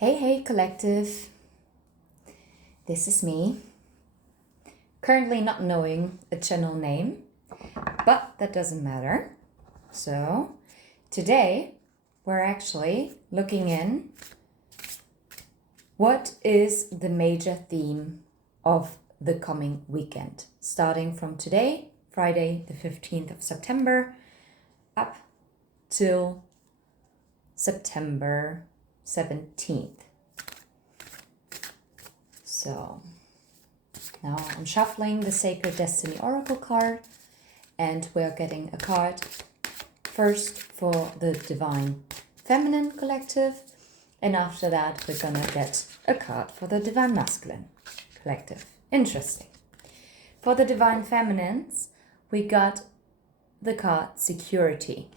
Hey, collective. This is me. Currently not knowing a channel name, but that doesn't matter. So, today we're actually looking in what is the major theme of the coming weekend, starting from today, Friday, the 15th of September, up till September 17th. So now I'm shuffling the Sacred Destiny Oracle card, and we're getting a card first for the Divine Feminine Collective, and after that we're gonna get a card for the Divine Masculine Collective. Interesting. For the Divine Feminines, we got the card Security.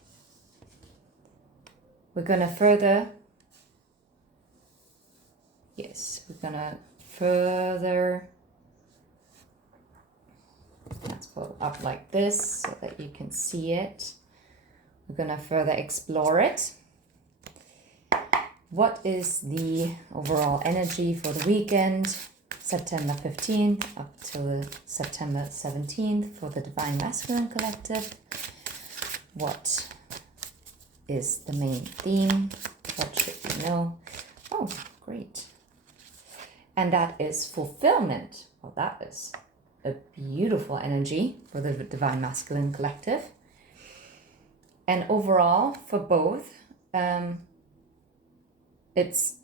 We're gonna further let's pull it up like this so that you can see it. We're gonna further explore it. What is the overall energy for the weekend, September 15th up till September 17th for the Divine Masculine Collective? What is the main theme? What should you know? Oh, great. And that is fulfillment. Well, that is a beautiful energy for the Divine Masculine Collective. And overall, for both, it's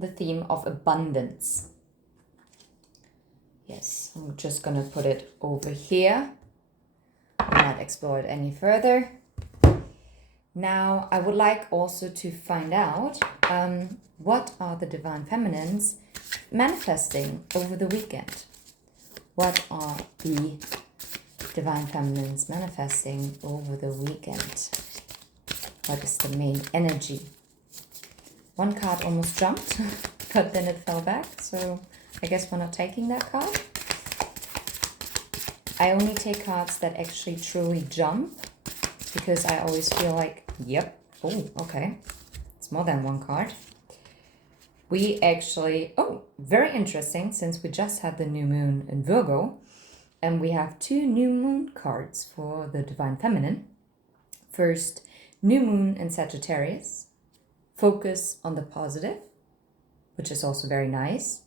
the theme of abundance. Yes, I'm just going to put it over here. We'll not explore it any further. Now, I would like also to find out what are the Divine Feminines manifesting over the weekend. What are the Divine Feminines manifesting over the weekend? What is the main energy? One card almost jumped, but then it fell back, so I guess we're not taking that card. I only take cards that actually truly jump, because I always feel like, yep, oh, okay, it's more than one card. We actually, very interesting, since we just had the new moon in Virgo, and we have two new moon cards for the Divine Feminine. First, new moon in Sagittarius, focus on the positive, which is also very nice,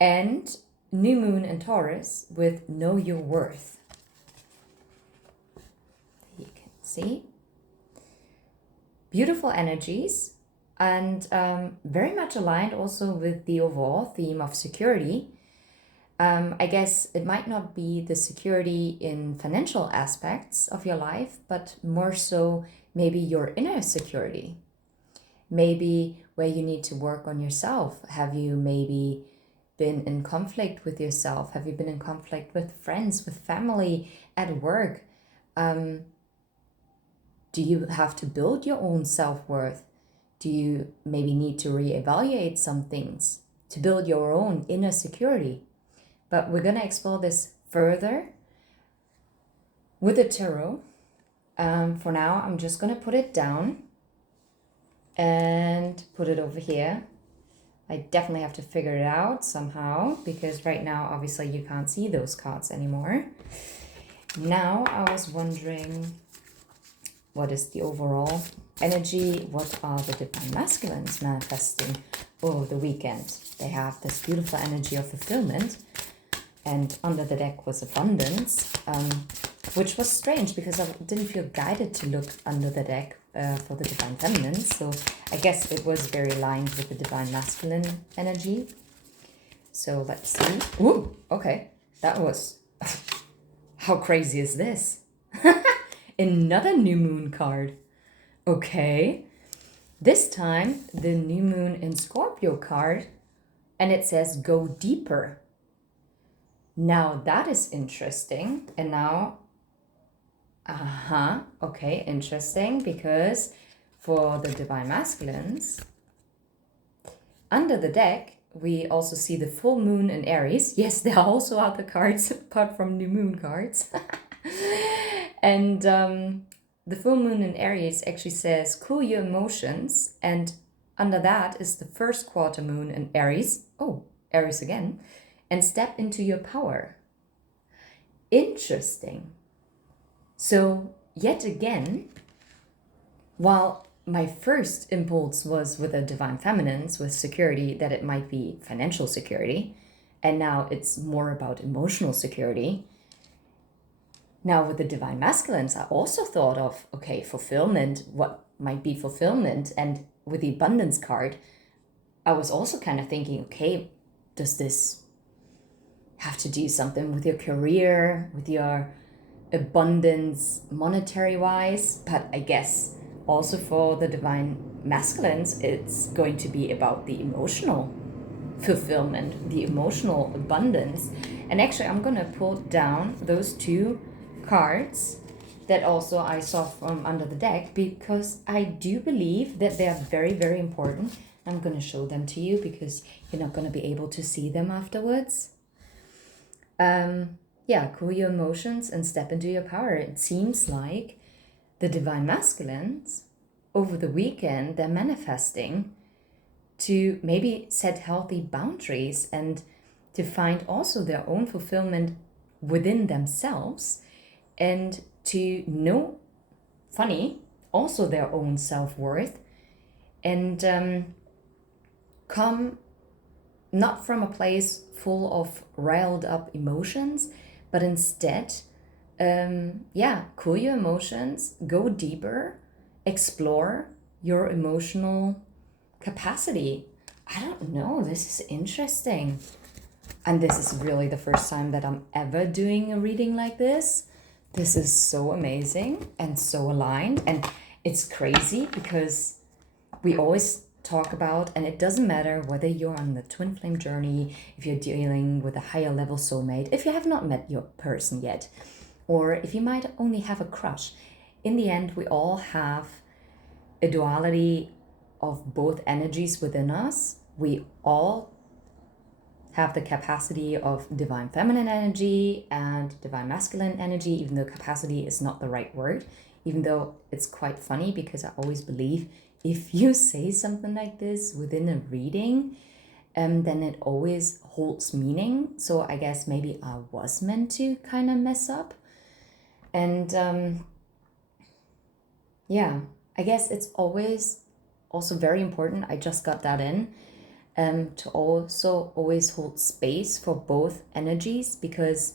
and new moon in Taurus with know your worth. You can see beautiful energies, and very much aligned also with the overall theme of security. I guess it might not be the security in financial aspects of your life, but more so maybe your inner security. Maybe where you need to work on yourself. Have you maybe been in conflict with yourself? Have you been in conflict with friends, with family, at work? Do you have to build your own self-worth? Do you maybe need to reevaluate some things to build your own inner security? But we're going to explore this further with the tarot. For now, I'm just going to put it down and put it over here. I definitely have to figure it out somehow, because right now, obviously, you can't see those cards anymore. Now, I was wondering, what is the overall energy? What are the Divine Masculines manifesting over the weekend? They have this beautiful energy of fulfillment, and under the deck was abundance, which was strange because I didn't feel guided to look under the deck for the Divine Feminine. So I guess it was very aligned with the Divine Masculine energy. So let's see. Ooh, okay. That was... How crazy is this? Another new moon card. Okay. This time, the new moon in Scorpio card, and it says go deeper. Now that is interesting. And now, okay, interesting, because for the Divine Masculines, under the deck, we also see the full moon in Aries. Yes, there are also other cards apart from new moon cards. And the full moon in Aries actually says, cool your emotions and under that is the first quarter moon in Aries. Oh, Aries again. And step into your power. Interesting. So, yet again, while my first impulse was with the divine feminines, with security, that it might be financial security, and now it's more about emotional security. Now, with the divine masculines, I also thought of, okay, fulfillment, what might be fulfillment? And with the abundance card, I was also kind of thinking, okay, does this have to do something with your career, with your abundance monetary wise? But I guess also for the divine masculines, it's going to be about the emotional fulfillment, the emotional abundance. And actually, I'm going to pull down those two cards that also I saw from under the deck, because I do believe that they are very, very important. I'm going to show them to you because you're not going to be able to see them afterwards. Cool your emotions and step into your power. It seems like the divine masculines over the weekend, they're manifesting to maybe set healthy boundaries and to find also their own fulfillment within themselves, and to know, funny, also their own self-worth, and come not from a place full of riled up emotions, but instead, cool your emotions, go deeper, explore your emotional capacity. I don't know, this is interesting. And this is really the first time that I'm ever doing a reading like this. This is so amazing and so aligned. And it's crazy because we always talk about, and it doesn't matter whether you're on the twin flame journey, if you're dealing with a higher level soulmate, if you have not met your person yet, or if you might only have a crush. In the end, we all have a duality of both energies within us. We all have the capacity of divine feminine energy and divine masculine energy, even though capacity is not the right word, even though it's quite funny because I always believe if you say something like this within a reading, then it always holds meaning. So I guess maybe I was meant to kind of mess up. And I guess it's always also very important. I just got that in. To also always hold space for both energies, because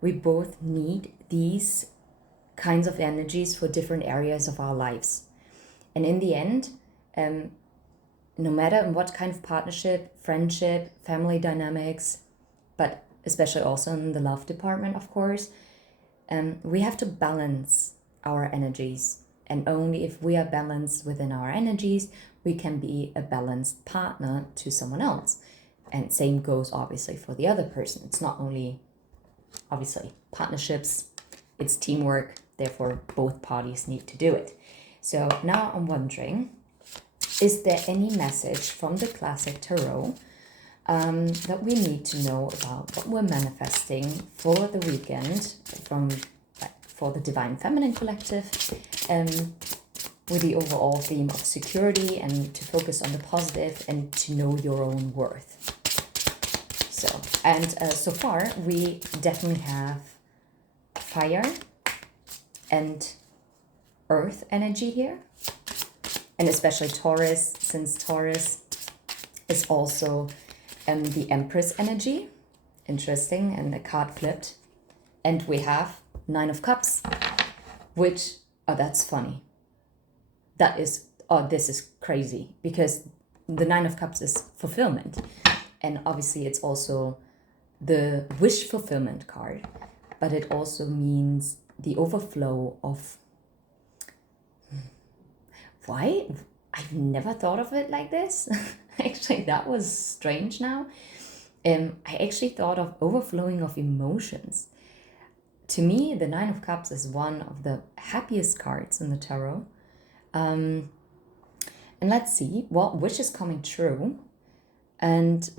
we both need these kinds of energies for different areas of our lives. And in the end, no matter in what kind of partnership, friendship, family dynamics, but especially also in the love department, of course, we have to balance our energies. And only if we are balanced within our energies, we can be a balanced partner to someone else. And same goes obviously for the other person. It's not only obviously partnerships, it's teamwork. Therefore, both parties need to do it. So now I'm wondering, is there any message from the classic tarot that we need to know about what we're manifesting for the weekend for the Divine Feminine Collective, with the overall theme of security and to focus on the positive and to know your own worth. So far we definitely have fire and earth energy here, and especially Taurus, since Taurus is also the Empress energy. Interesting, and the card flipped. And we have Nine of Cups, which, that's funny. This is crazy, because the Nine of Cups is fulfillment. And obviously it's also the wish fulfillment card, but it also means the overflow of... Why? I've never thought of it like this. Actually, that was strange now. I actually thought of overflowing of emotions. To me, the Nine of Cups is one of the happiest cards in the tarot. And let's see what wish is coming true. And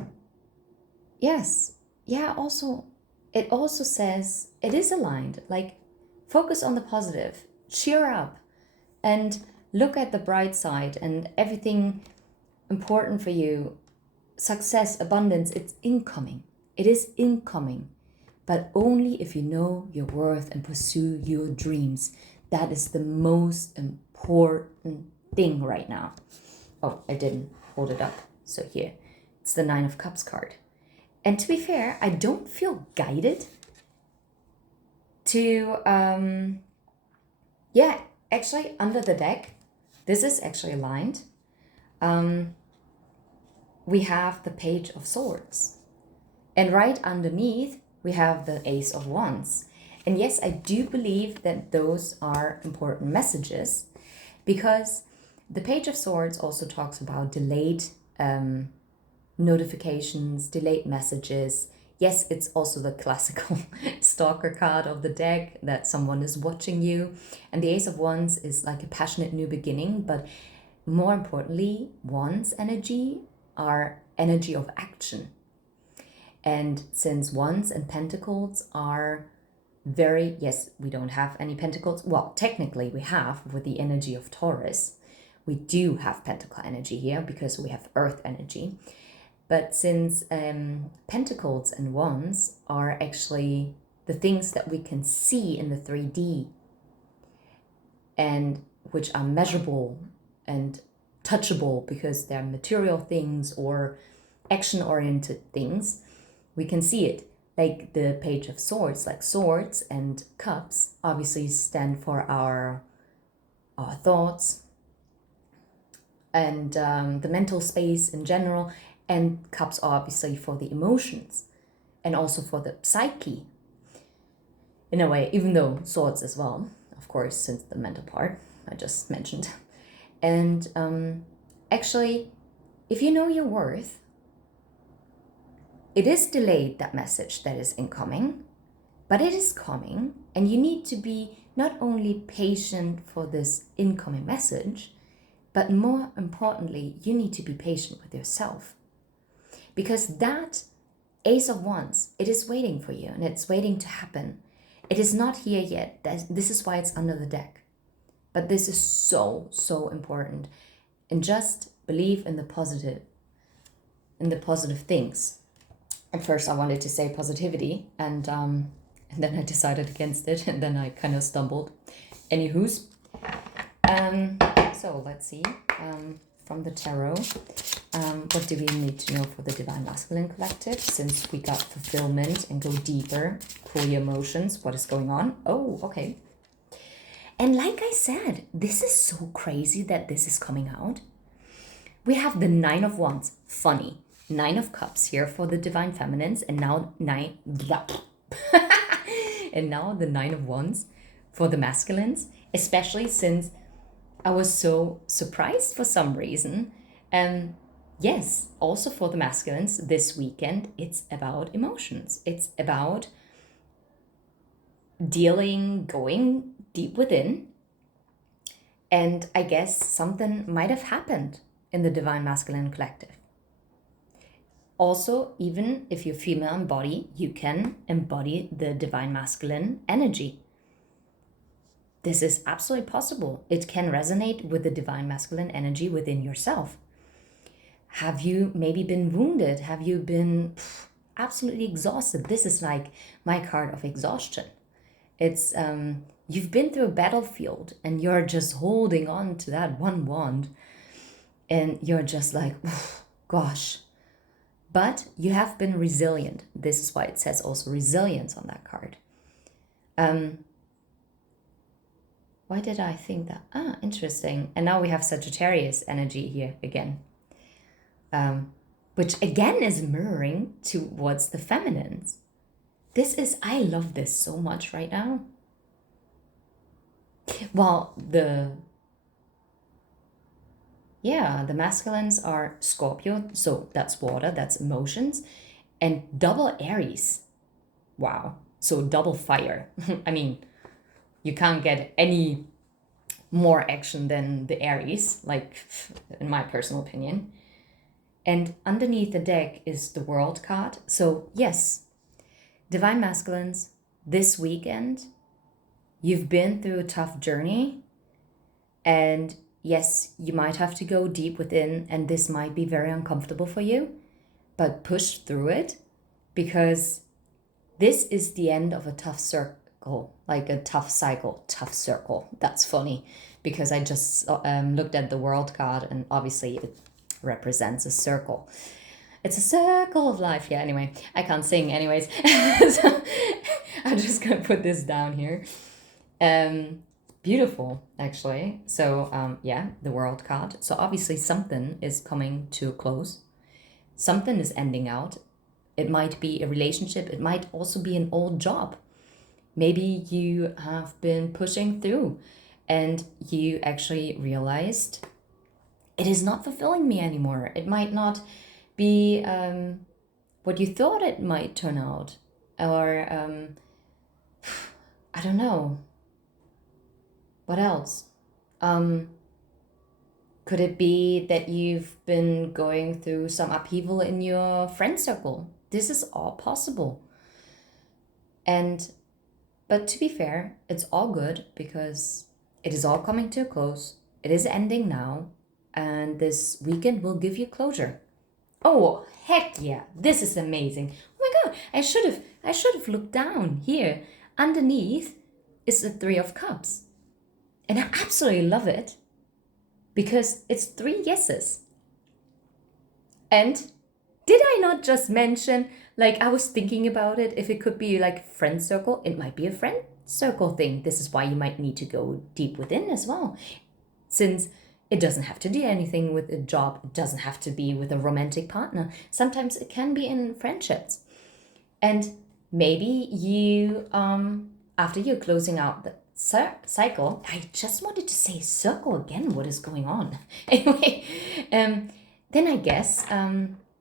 yes, also, it also says it is aligned. Like, focus on the positive, cheer up, and look at the bright side, and everything important for you, success, abundance, it's incoming. It is incoming, but only if you know your worth and pursue your dreams. That is the most important thing right now. Oh, I didn't hold it up. So here, it's the 9 of Cups card. And to be fair, I don't feel guided to, actually under the deck, this is actually aligned. We have the Page of Swords. And right underneath, we have the Ace of Wands. And yes, I do believe that those are important messages, because the Page of Swords also talks about delayed notifications, delayed messages. Yes, it's also the classical stalker card of the deck, that someone is watching you. And the Ace of Wands is like a passionate new beginning, but more importantly, Wands energy are energy of action. And since Wands and Pentacles are very, yes, we don't have any Pentacles. Well, technically we have with the energy of Taurus. We do have Pentacle energy here because we have Earth energy. But since Pentacles and Wands are actually the things that we can see in the 3D, and which are measurable and touchable because they're material things or action-oriented things, we can see it. Like the Page of Swords, like swords and cups obviously stand for our thoughts and the mental space in general, and cups obviously for the emotions and also for the psyche in a way, even though swords as well, of course, since the mental part I just mentioned. And actually, if you know your worth, it is delayed, that message that is incoming, but it is coming, and you need to be not only patient for this incoming message, but more importantly, you need to be patient with yourself. Because that Ace of Wands, it is waiting for you and it's waiting to happen. It is not here yet. This is why it's under the deck. But this is so, so important. And just believe in the positive things. At first I wanted to say positivity, and then I decided against it, and then I kind of stumbled. Anywho's. So let's see. From the tarot, what do we need to know for the Divine Masculine Collective, since we got fulfillment and go deeper, cool your emotions, what is going on? Oh, okay. And like I said, this is so crazy that this is coming out. We have the 9 of Wands, funny. 9 of Cups here for the Divine Feminines, and now and now the 9 of Wands for the masculines, especially since I was so surprised for some reason. And yes, also for the masculines this weekend, it's about emotions. It's about going deep within. And I guess something might have happened in the Divine Masculine Collective. Also, even if you're female in body, you can embody the Divine Masculine energy. This is absolutely possible. It can resonate with the Divine Masculine energy within yourself. Have you maybe been wounded? Have you been absolutely exhausted? This is like my card of exhaustion. It's you've been through a battlefield and you're just holding on to that one wand, and you're just like, gosh. But you have been resilient. This is why it says also resilience on that card. Why did I think that? Ah, interesting. And now we have Sagittarius energy here again. Which again is mirroring towards the feminines. I love this so much right now. Well, the masculines are Scorpio, so that's water, that's emotions, and double Aries. Wow. So double fire. I mean, you can't get any more action than the Aries, like in my personal opinion. And underneath the deck is the World card. So yes, Divine Masculines, this weekend, you've been through a tough journey and yes, you might have to go deep within, and this might be very uncomfortable for you, but push through it, because this is the end of a tough circle, like a tough cycle, tough circle. That's funny because I just looked at the world card, and obviously it represents a circle. It's a circle of life. Yeah, anyway, I can't sing anyways. So I'm just going to put this down here. Beautiful, actually. So, yeah, the world card. So obviously something is coming to a close. Something is ending out. It might be a relationship. It might also be an old job. Maybe you have been pushing through and you actually realized it is not fulfilling me anymore. It might not be what you thought it might turn out. Or, I don't know. What else? Could it be that you've been going through some upheaval in your friend circle? This is all possible. But to be fair, it's all good because it is all coming to a close. It is ending now, and this weekend will give you closure. Oh, heck yeah. This is amazing. Oh my god, I should have looked down here. Underneath is the 3 of Cups. And I absolutely love it because it's 3 yeses. And did I not just mention, like, I was thinking about it, if it could be like friend circle, it might be a friend circle thing. This is why you might need to go deep within as well. Since it doesn't have to do anything with a job, it doesn't have to be with a romantic partner. Sometimes it can be in friendships. And maybe you, after you're closing out the cycle, I just wanted to say circle again. What is going on? Anyway, then I guess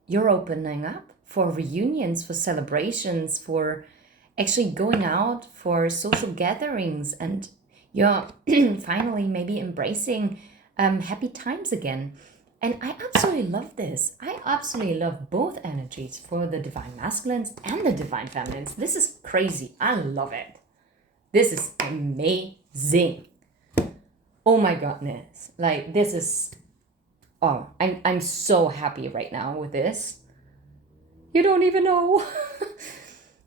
you're opening up for reunions, for celebrations, for actually going out for social gatherings, and you're finally maybe embracing happy times again. And I absolutely love this. I absolutely love both energies for the divine masculines and the divine feminines. This is crazy. I love it. This is amazing. Oh my goodness. Like, this is... Oh, I'm so happy right now with this. You don't even know.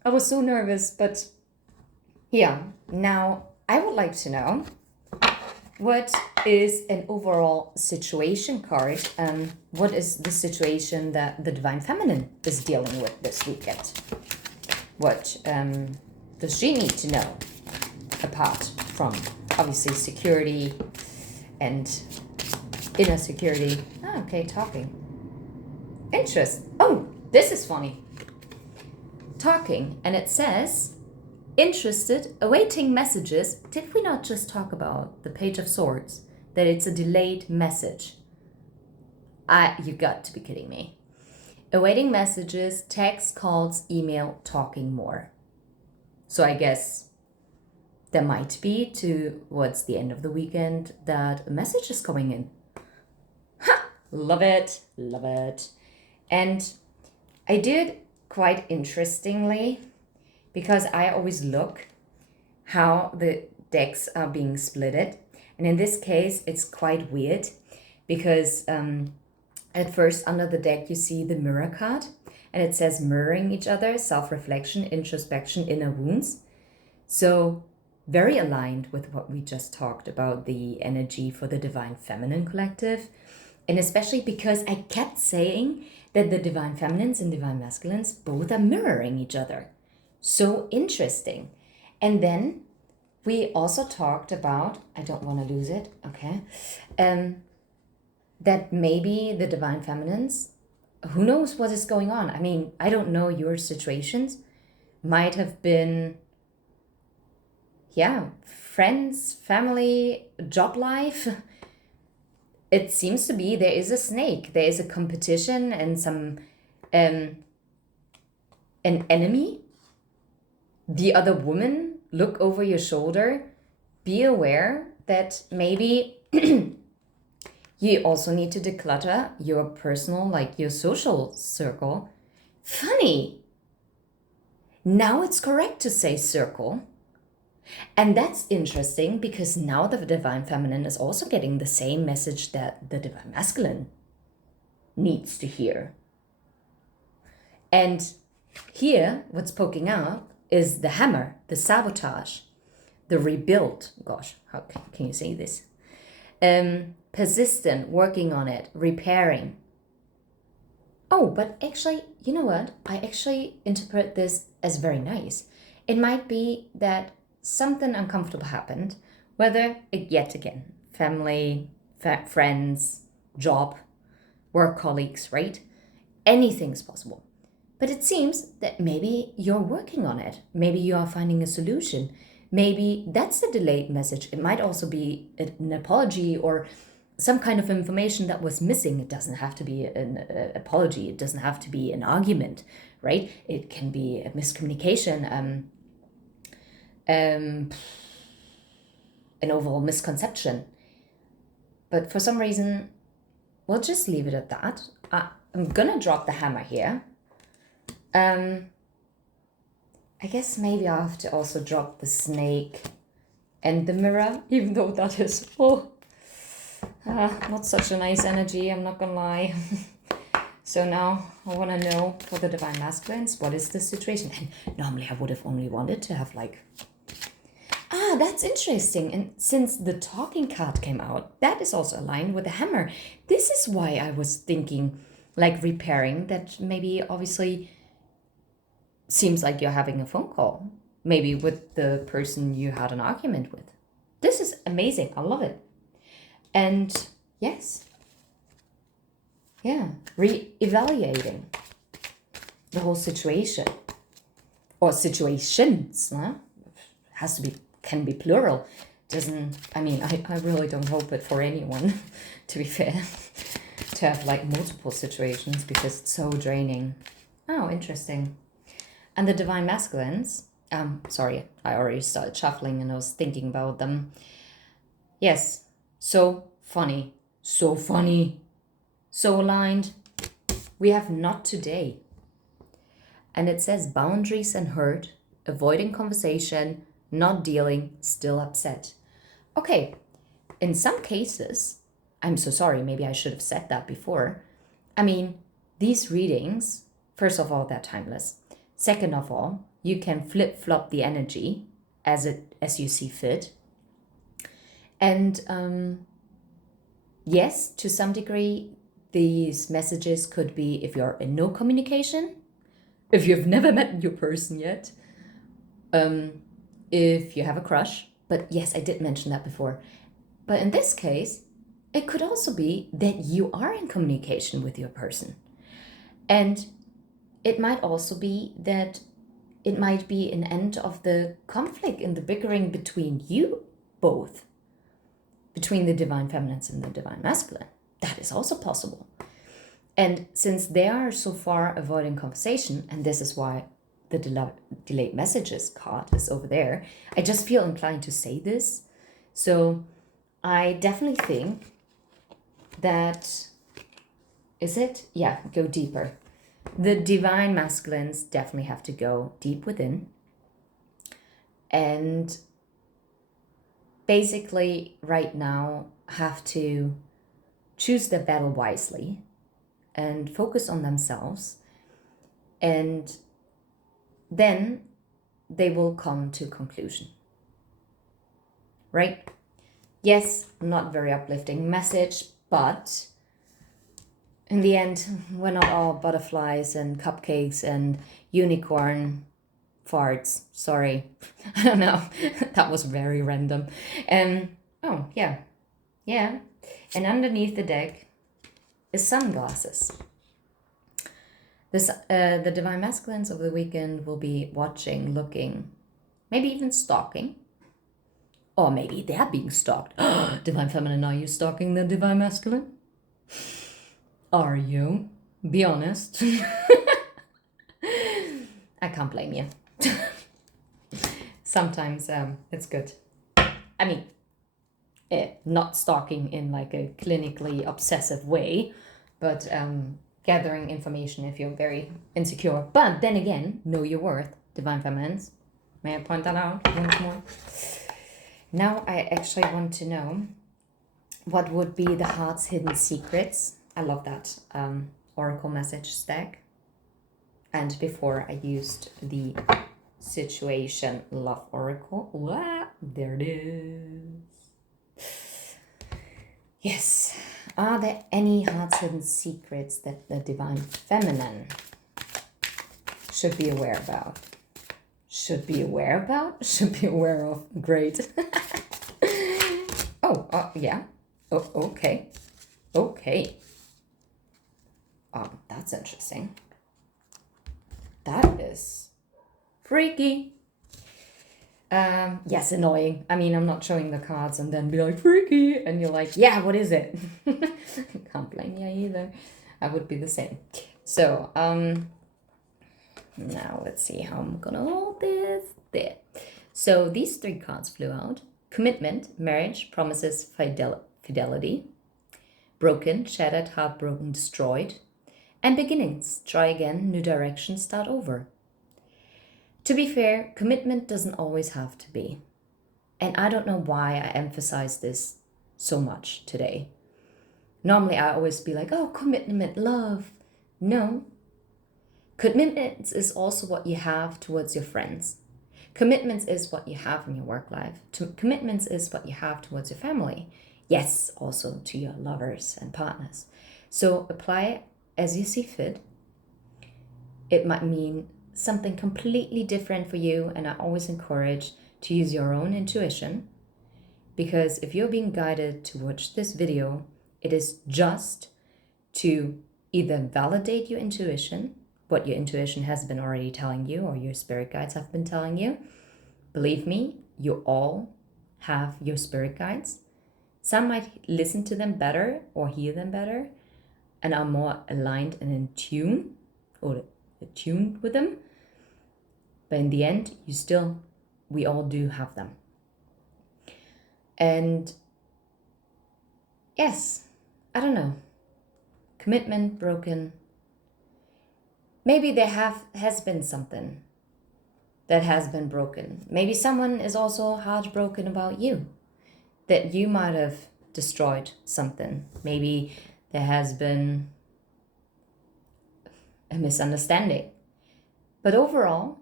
I was so nervous, but yeah. Now, I would like to know, what is an overall situation card? What is the situation that the divine feminine is dealing with this weekend? What does she need to know? Apart from, obviously, security and inner security. Ah, okay, talking. Interest. Oh, this is funny. Talking, and it says, interested, awaiting messages. Did we not just talk about the Page of Swords? That it's a delayed message. You got to be kidding me. Awaiting messages, text, calls, email, talking more. So I guess there might be towards the end of the weekend that a message is coming in. Ha! Love it. Love it. And I did quite interestingly, because I always look how the decks are being splitted. And in this case, it's quite weird because at first under the deck, you see the mirror card and it says mirroring each other, self-reflection, introspection, inner wounds. So very aligned with what we just talked about, the energy for the divine feminine collective. And especially because I kept saying that the divine feminines and divine masculines both are mirroring each other. So interesting. And then we also talked about, I don't want to lose it, okay, that maybe the divine feminines, who knows what is going on? I mean, I don't know your situations, might have been, yeah, friends, family, job life. It seems to be there is a snake, there is a competition and some, an enemy. The other woman, look over your shoulder, be aware that maybe you also need to declutter your personal, like your social circle. Funny. Now it's correct to say circle And that's interesting because now the divine feminine is also getting the same message that the divine masculine needs to hear. And here, what's poking up is the hammer, the sabotage, the rebuild. Gosh, how can you say this? Persistent, working on it, repairing. Oh, but actually, you know what? I actually interpret this as very nice. It might be that something uncomfortable happened, whether, yet again, family, friends, job, work colleagues, right? Anything's possible. But it seems that maybe you're working on it. Maybe you are finding a solution. Maybe that's a delayed message. It might also be an apology or some kind of information that was missing. It doesn't have to be an apology. It doesn't have to be an argument, right? It can be a miscommunication, an overall misconception. But for some reason, we'll just leave it at that. I'm gonna drop the hammer here. I guess maybe I have to also drop the snake and the mirror, even though that is not such a nice energy, I'm not gonna lie. So now I want to know for the divine masculines, what is the situation? And normally I would have only wanted to have like, that's interesting. And since the talking card came out, that is also aligned with the hammer. This is why I was thinking like repairing, that maybe obviously seems like you're having a phone call, maybe with the person you had an argument with. This is amazing. I love it. And yes, yeah, re-evaluating the whole situation or situations. Huh? Has to be, can be plural. Doesn't, I mean, I really don't hope it for anyone, to be fair, to have like multiple situations because it's so draining. Oh, interesting. And the divine masculines, sorry, I already started shuffling and I was thinking about them. Yes, so funny, so aligned. We have not today. And it says boundaries and hurt, avoiding conversation, not dealing, still upset. Okay, in some cases, I'm so sorry, maybe I should have said that before. I mean, these readings, first of all, they're timeless. Second of all, you can flip-flop the energy as you see fit. And yes, to some degree, these messages could be if you're in no communication, if you've never met your person yet, if you have a crush. But yes, I did mention that before. But in this case, it could also be that you are in communication with your person. And it might also be that it might be an end of the conflict and the bickering between you both, between the divine feminines and the divine masculine. That is also possible. And since they are so far avoiding conversation, and this is why the delayed messages card is over there, I just feel inclined to say this. So I definitely think that, is it? Yeah, go deeper. The divine masculines definitely have to go deep within and basically right now have to choose their battle wisely and focus on themselves, and then they will come to conclusion, right? Yes, not very uplifting message, but in the end, we're not all butterflies and cupcakes and unicorn farts. Sorry. I don't know. That was very random. Oh, yeah. Yeah. And underneath the deck is sunglasses. The divine masculines of the weekend will be watching, looking, maybe even stalking. Or maybe they're being stalked. Divine feminine, are you stalking the divine masculine? Are you? Be honest. I can't blame you. Sometimes it's good. I mean, not stalking in like a clinically obsessive way, but gathering information if you're very insecure. But then again, know your worth, divine feminines. May I point that out once more? Now I actually want to know what would be the heart's hidden secrets. I love that oracle message stack. And before I used the situation love oracle. Wow, there it is. Yes. Are there any heart's hidden secrets that the divine feminine should be aware about? Should be aware about? Should be aware of. Great. Yeah. Oh, okay. Okay. That's interesting. That is freaky. Yes, annoying. I mean, I'm not showing the cards and then be like, freaky. And you're like, yeah, what is it? Can't blame you either. I would be the same. So, now let's see how I'm gonna hold this. There. So these three cards flew out. Commitment, marriage, promises, fidelity. Broken, shattered, heartbroken, destroyed. And beginnings, try again, new direction, start over. To be fair, commitment doesn't always have to be. And I don't know why I emphasize this so much today. Normally I always be like, oh, commitment, love. No. Commitments is also what you have towards your friends. Commitments is what you have in your work life. Commitments is what you have towards your family. Yes, also to your lovers and partners. So apply it as you see fit. It might mean something completely different for you, and I always encourage to use your own intuition, because if you're being guided to watch this video, it is just to either validate your intuition, what your intuition has been already telling you or your spirit guides have been telling you. Believe me, you all have your spirit guides. Some might listen to them better or hear them better and are more aligned and in tune or attuned with them. But in the end, we all do have them. And yes, I don't know. Commitment broken. Maybe there has been something that has been broken. Maybe someone is also heartbroken about you, that you might have destroyed something. Maybe there has been a misunderstanding. But overall,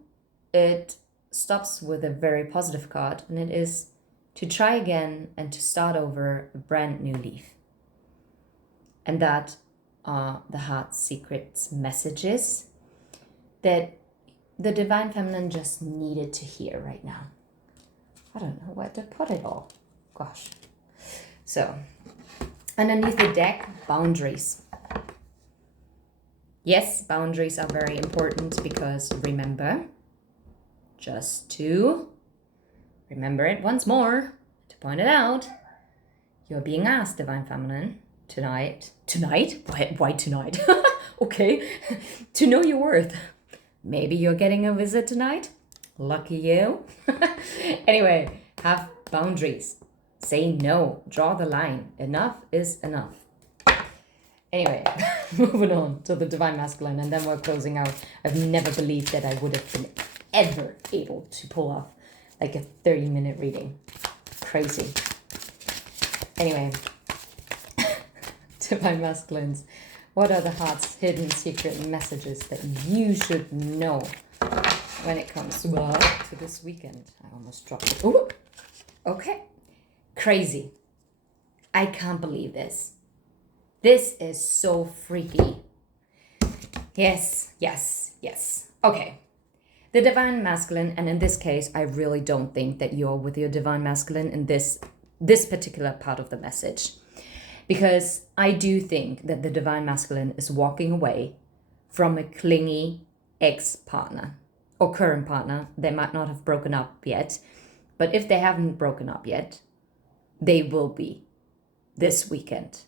it stops with a very positive card, and it is to try again and to start over a brand new leaf. And that are the heart's secrets messages that the divine feminine just needed to hear right now. I don't know where to put it all. Gosh. So, underneath the deck, boundaries. Yes, boundaries are very important because remember, just to remember it once more, to point it out, you're being asked, divine feminine, tonight? Why tonight? Okay, to know your worth. Maybe you're getting a visit tonight. Lucky you. Anyway, have boundaries. Say no. Draw the line. Enough is enough. Anyway, moving on to the divine masculine, and then we're closing out. I've never believed that I would have been ever able to pull off like a 30-minute reading. Crazy. Anyway, divine masculines. What are the heart's hidden secret messages that you should know when it comes to this weekend? I almost dropped it. Ooh, okay. Crazy. I can't believe this. This is so freaky. Yes. Okay. The divine masculine, and in this case, I really don't think that you're with your divine masculine in this particular part of the message. Because I do think that the divine masculine is walking away from a clingy ex-partner or current partner. They might not have broken up yet, but if they haven't broken up yet, they will be this weekend.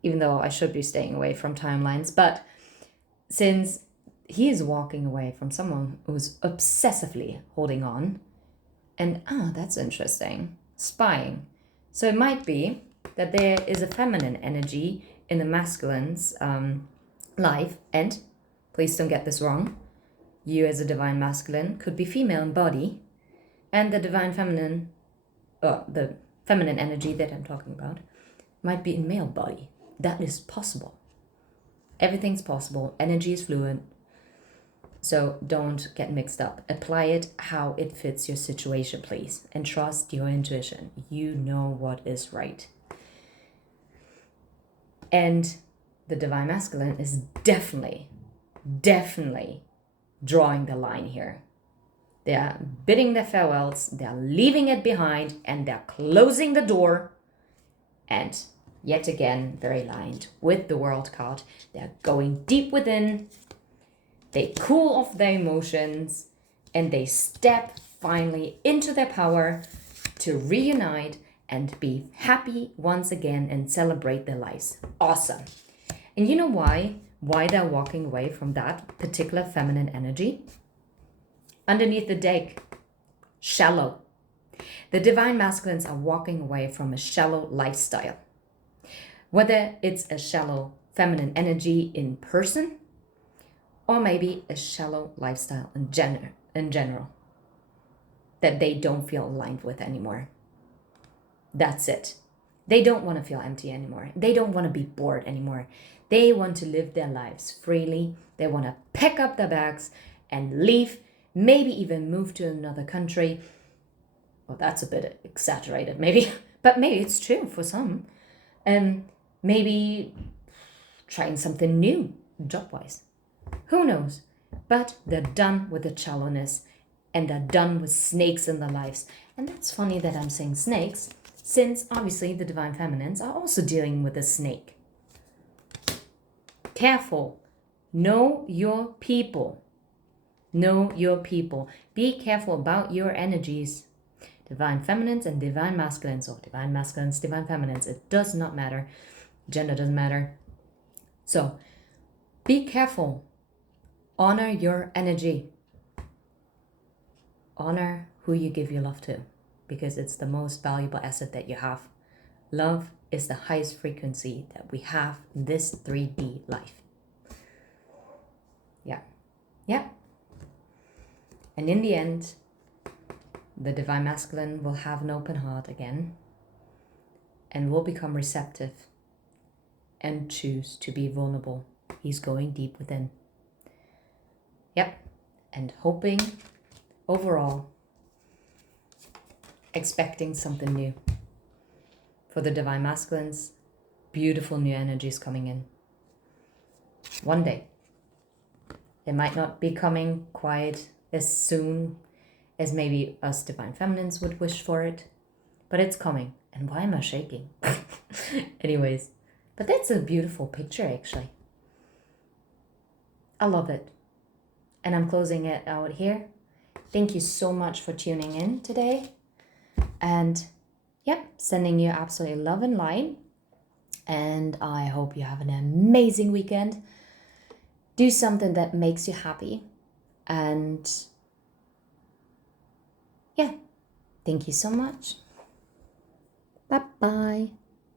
Even though I should be staying away from timelines, but since he is walking away from someone who's obsessively holding on, and that's interesting, spying. So it might be that there is a feminine energy in the masculine's life, and please don't get this wrong, you as a divine masculine could be female in body, and the divine feminine, the feminine energy that I'm talking about, might be in male body. That is possible. Everything's possible. Energy is fluid. So don't get mixed up. Apply it how it fits your situation, please. And trust your intuition. You know what is right. And the divine masculine is definitely drawing the line here. They're bidding their farewells, they're leaving it behind, and they're closing the door. And yet again, very aligned with the World card. They're going deep within, they cool off their emotions, and they step finally into their power to reunite and be happy once again and celebrate their lives. Awesome. And you know why? Why they're walking away from that particular feminine energy? Underneath the deck, shallow. The divine masculines are walking away from a shallow lifestyle. Whether it's a shallow feminine energy in person, or maybe a shallow lifestyle in general, that they don't feel aligned with anymore. That's it. They don't want to feel empty anymore. They don't want to be bored anymore. They want to live their lives freely. They want to pack up their bags and leave, maybe even move to another country. Well, that's a bit exaggerated, maybe, but maybe it's true for some. Maybe trying something new, job-wise. Who knows? But they're done with the shallowness, and they're done with snakes in their lives. And that's funny that I'm saying snakes, since obviously the divine feminines are also dealing with a snake. Careful. Know your people. Know your people. Be careful about your energies. Divine feminines and divine masculines, or divine masculines, divine feminines. It does not matter. Gender doesn't matter. So, be careful. Honor your energy. Honor who you give your love to, because it's the most valuable asset that you have. Love is the highest frequency that we have in this 3D life. Yeah. And in the end, the divine masculine will have an open heart again and will become receptive and choose to be vulnerable. He's going deep within. Yep. And hoping, overall, expecting something new. For the divine masculines, beautiful new energies coming in. One day. It might not be coming quite as soon as maybe us divine feminines would wish for it, but it's coming. And why am I shaking? Anyways, but that's a beautiful picture, actually. I love it. And I'm closing it out here. Thank you so much for tuning in today. And sending you absolutely love and light. And I hope you have an amazing weekend. Do something that makes you happy. And thank you so much. Bye-bye.